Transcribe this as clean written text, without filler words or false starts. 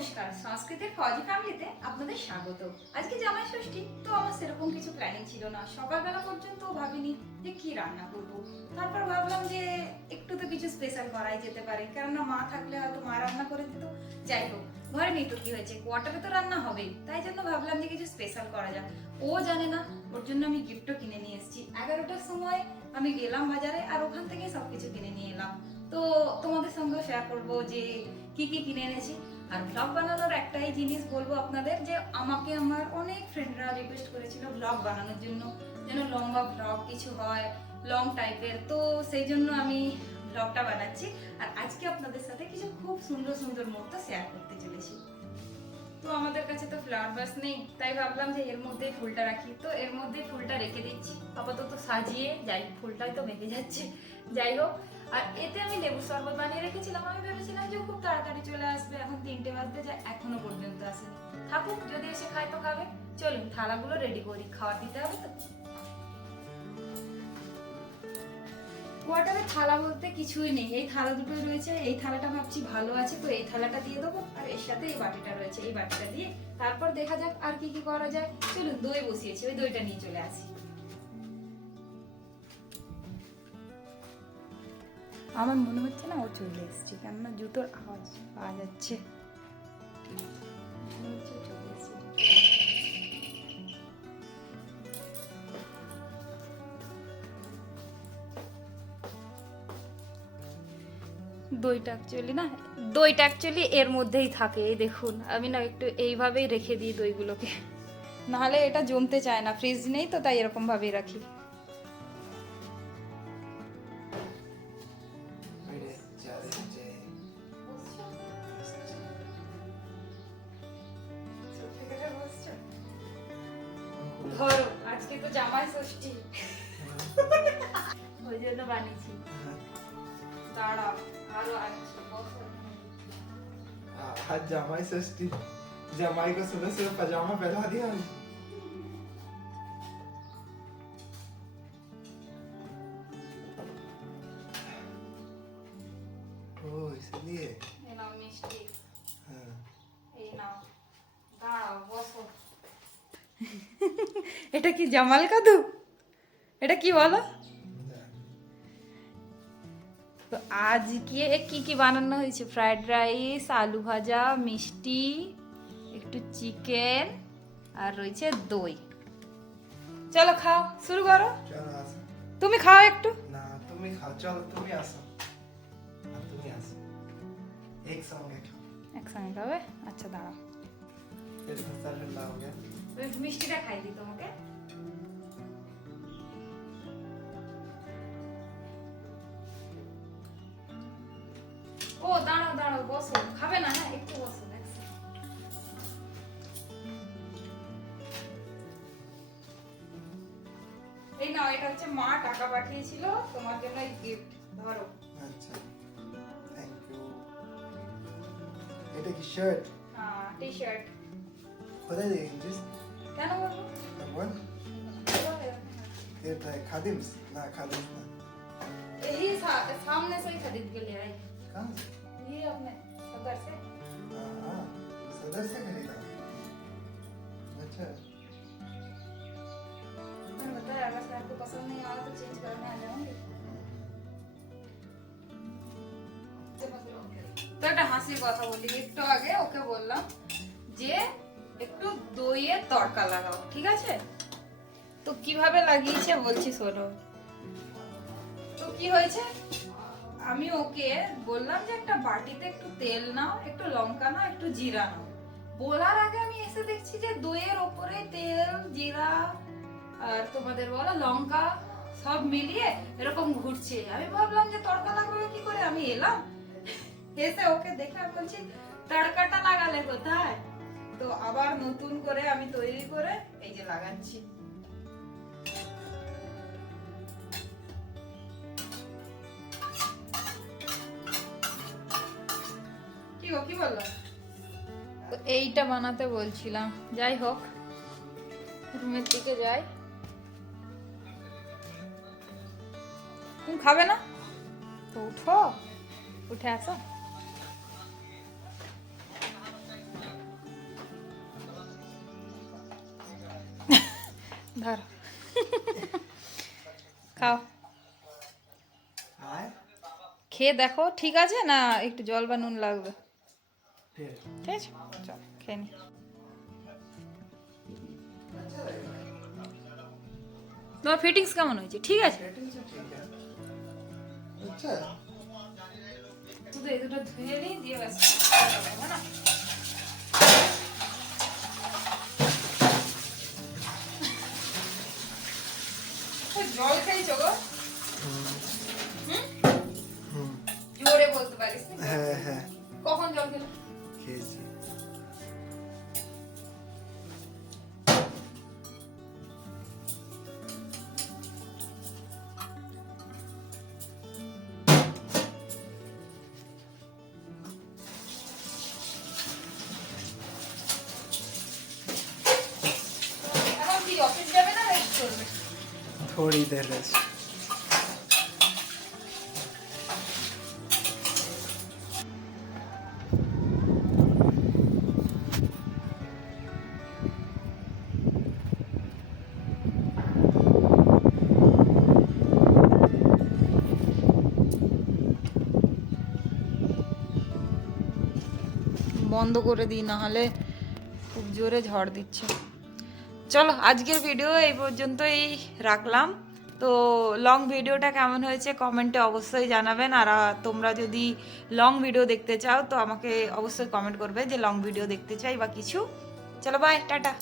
নমস্কার, সংস্কৃতির ফৌজি ফ্যামিলিতে আপনাদের স্বাগত। আজকে জামাই ষষ্ঠী, তো আমার সেরকম কিছু প্ল্যানিং ছিল না। সকালবেলা পর্যন্ত ভাবিনি যে কি রান্না করব। তারপর ভাবলাম যে একটু তো কিছু স্পেশাল করাই যেতে পারে, কেননা মা থাকলে হয়তো মা রান্না করে দিত। যাই হোক, ঘরে নেই তো কি হয়েছে, কোয়ার্টারে তো রান্না হবেই। তাই জন্য ভাবলাম যে কিছু স্পেশাল করা যাক। ও জানে না, ওর জন্য আমি গিফটও কিনে নিয়ে এসেছি। 11টার সময় আমি গেলাম বাজারে, আর ওখান থেকে সবকিছু কিনে নিয়ে এলাম। তো তোমাদের সঙ্গে শেয়ার করবো যে কি কি কিনে এনেছি। আর ব্লগ বানানোর একটাই জিনিস বলবো আপনাদের, যে আমাকে আমার অনেক ফ্রেন্ডরা রিকোয়েস্ট করেছিল ব্লগ বানানোর জন্য, যেন লম্বা ব্লগ কিছু হয়, লং টাইপের। তো সেই জন্য আমি ব্লগটা বানাচ্ছি। আর আজকে আপনাদের সাথে কিছু খুব সুন্দর সুন্দর মুহূর্ত শেয়ার করতে চলেছি। তো আমাদের কাছে তো ফ্লাওয়ার ভাস নেই, তাই ভাবলাম যে এর মধ্যে ফুলটা রাখি। তো এর মধ্যে ফুলটা রেখে দিচ্ছি আপাতত সাজিয়ে। যাই, ফুলটাই তো ভেঙে যাচ্ছে। যাই হোক, আর এতে আমি লেবু শরবত বানিয়ে রেখেছিলাম। আমি ভেবেছিলাম যে খুব তাড়াতাড়ি চলে আসবে, এখন 3টে বাজতে যায়, এখনো পর্যন্ত আসেনি। থাকুক, যদি এসে খায় তো খাবে। চলুন থালাগুলো রেডি করি, খাবার দিতে হবে তো। কোয়ার্টারে থালা বলতে কিছুই নেই, এই থালা দুটোই রয়েছে। এই থালাটা ভাবছি ভালো আছে, তো এই থালাটা দিয়ে দেবো। আর এর সাথে এই বাটিটা রয়েছে, এই বাটিটা দিয়ে তারপর দেখা যাক আর কি কি করা যায়। চলুন, দই বসিয়েছি, ওই দইটা নিয়ে চলে আসি। আমার মনে হচ্ছে না ও চলে এসছে, কেননা জুতোর আওয়াজ পাওয়া যাচ্ছে। দইটা অ্যাকচুয়ালি এর মধ্যেই থাকে। এই দেখুন, আমি না একটু এইভাবেই রেখে দিই দইগুলোকে, নাহলে এটা জমতে চায় না। ফ্রিজ নেই তো, তাই এরকম ভাবেই রাখি। ধরো, আজকে তো জামাই ষষ্ঠী, ওই জন্য বানিয়েছি। দাঁড়াও, আরো আনছি। आज जमाई षष्ठी, जमाई को सुबह सुबह पजामा पहना दिया। ओ इसलिए এই নাও মিষ্টি, हाँ। এই নাও, দাঁড়াও বসো। এটা কি জামাল কাদু? এটা কি বলো তো? আজকে কি কি বানানো হয়েছে? ফ্রাইড রাইস, আলু ভাজা, মিষ্টি, একটু চিকেন, আর রয়েছে দই। চলো খাও, শুরু করো। चलो आसो তুমি খাও একটু। ना, तुम ही खाओ। चलो तुम ही आसो, हाँ, तुम ही आसो। एक संग खाओ, একসঙ্গে খাবে? আচ্ছা দাঁড়াও, फिर मसाला ठंडा हो गया। ওই মিষ্টিটা খাই দিই তোমাকে। ও দাঁড়াও দাঁড়াও, বসো। খাবে না? হ্যাঁ একটু বসো। এই নাও, এটা হচ্ছে মা টাকা পাঠিয়েছিল তোমার জন্য, এই গিফট। ধরো। अच्छा, थैंक यू। এটা কি শার্ট? হ্যাঁ, টি শার্ট। কোথায় দেখেছিস? কেন বলবো? বল। এটা খাদিমস না? খাদিমস না, यही सामने से ही खरीद के ले आई। कहाँ से? ये अपने सदर से। हाँ, सदर से खरीदा। अच्छा, मैंने बताया अगर सर को पसंद नहीं आया तो चेंज करने आ जाऊंगी। তো একটা হাসির কথা বলি, একটু আগে ওকে বললাম যে একটু দইয়ের তড়কা লাগাও, ঠিক আছে? তো কিভাবে লাগিয়েছে বলছি শোনো। তো কি হয়েছে, আমি ওকে বললাম যে একটা বাটিতে একটু তেল নাও, একটু লঙ্কা নাও, একটু জিরা নাও। বলার আগে আমি এসে দেখছি যে দইয়ের ওপরে তেল, জিরা আর তোমাদের বলো লঙ্কা সব মিলিয়ে এরকম ঘুরছে। আমি ভাবলাম যে তড়কা লাগাবে কি করে, আমি এলাম এসে ওকে দেখে আমি বলছি তড়কাটা লাগালে কোথায়? তো আবার নতুন করে আমি তৈরি করে এই যে লাগাচ্ছি। কি বললো? তো এইটা বানাতে বলছিলাম। যাই হোক, রুমের দিকে যাই। তুমি খাবে না তো উঠো, উঠে আসো। ধর খাও, আয় খেয়ে দেখো ঠিক আছে না একটু জল বা নুন লাগবে। ঠিক আছে। ঠিক আছে, চল খেয়ে নি। তোমার ফিটিংস কেমন হয়েছে? ঠিক আছে, Settings तो ठीक है। अच्छा শুধু এই দুটো ধুয়ে নিই দিয়ে ব্যাস হবে না। জল খাইছো গো? হুম? জোরে বলতে পারিস না? হ্যাঁ হ্যাঁ কখন জল খেলো? খেয়েছি। এখন কি অফিস যাবে না রেস্ট করবে? थोड़ी देर रेस्ट। বন্ধ করে দিই, না হলে খুব জোরে ঝড় দিচ্ছে। চলো আজকের ভিডিও এই পর্যন্তই রাখলাম। তো লং ভিডিওটা কেমন হয়েছে কমেন্টে অবশ্যই জানাবেন। আর তোমরা যদি লং ভিডিও দেখতে চাও তো আমাকে অবশ্যই কমেন্ট করবে যে লং ভিডিও দেখতে চাই বা কিছু। চলো বাই, টাটা।